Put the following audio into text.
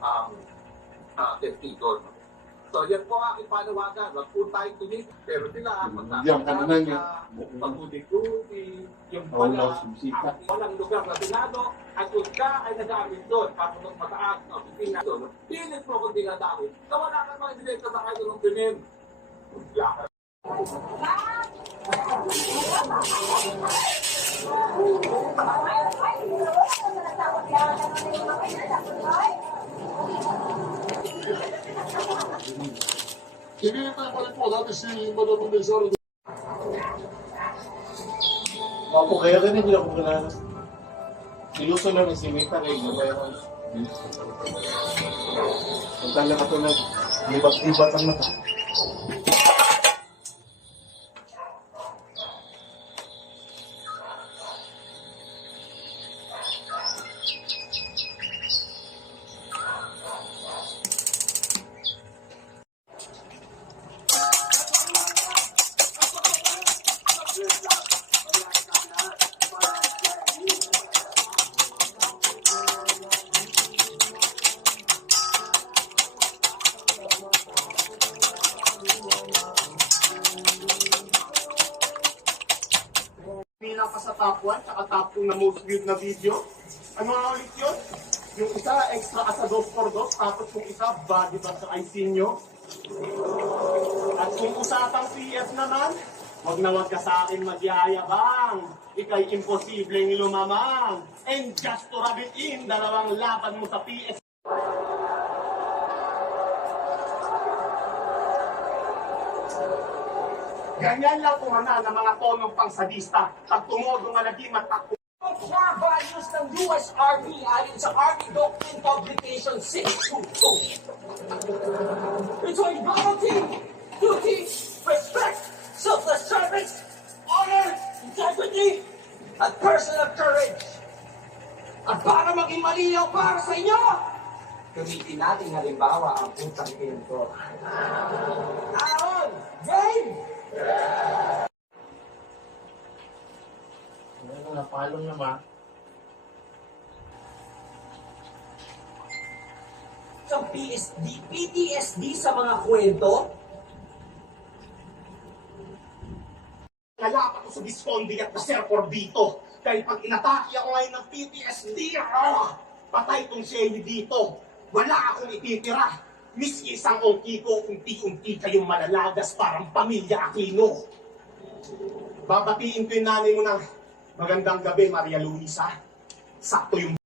ang testigo. No? So yan po ang ipanawagan. Wag po tayo tumig. Pero sila, pag-udi-udi, yung walang lugar na sinado, at kung ka ay nagamit doon, kapag mataas, pipina doon, pilit mo kung dinagamit, na wala ka mga direkta sa kayo ng pinin. Kinita pa rin po dati si Madam Mendezoro. Ako kaya rin hindi ako kilala. Iluso lang si Mita kay Gumayron. Ang talaga ito libat-libat ang mata. Bilang ka sa top 1, saka top 2 na most viewed na video. Ano nga ulit yun? Yung isa, extra ka sa 2x2, tapos yung isa, body bag sa Aisinyo. At kung usapang CF naman, wag na wag ka sa akin magyayabang. Ika'y imposibleng lumamang. And just to rub it in, dalawang laban mo sa PS. Ganyan lang kumana ng mga tonong pangsadista at tumodong malagim at takbo. Ang core values ng US Army ayon sa Army Doctrine Publication 622. Ito ay loyalty, duty, respect, selfless service, honor, integrity, at personal courage. At para maging malinaw para sa inyo, gamitin natin halimbawa ang putang ito. Aaron, Dave! Ano na, palong naman. Sa PTSD sa mga kwento, Nalap ako sa Visconde at Naserpor dito. Dahil pag inatake ako ngayon ng PTSD, patay tong Shelly dito. Wala akong ititira. Miski isang ongki ko, unti-unti kayong malalagas parang pamilya Aquino. Babatiin ko yung nanay mo ng magandang gabi, Maria Luisa. Sakto yung